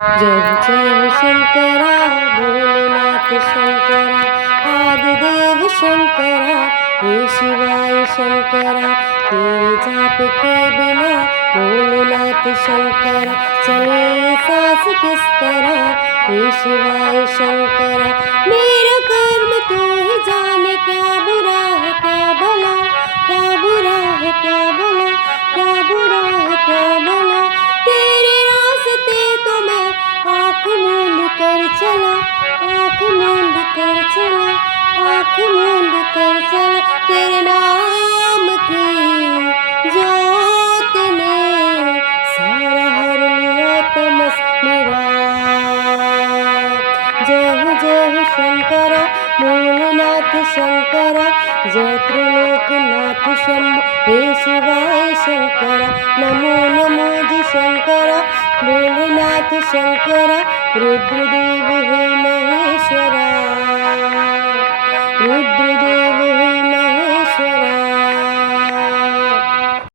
जय शंकरा भोलेनाथ शंकरा आदिदेव शंकरा हे शिवाय शंकरा तेरे जाप के बिना भोलेनाथ शंकरा चले सांस किस तरह हे शिवाय शंकरा मेरा कर्म तू ही जाने क्या बुरा है क्या भला क्या बुरा है क्या भला क्या बुरा है क्या भला तेरे रास्ते तो मैं आँख मूंद कर चला आँख मूंद कर चला आँख मूंद कर चला तेरे नाम की जोत ने सारा हर लिया तमस मेरा जय हो शंकरा भोलेनाथ शंकरा जय त्रिलोकनाथ शंभु हे शिवाय शंकरा नमो नमो जी शंकरा भोलेनाथ शंकरा रुद्रदेव हे महेश्वरा रुद्र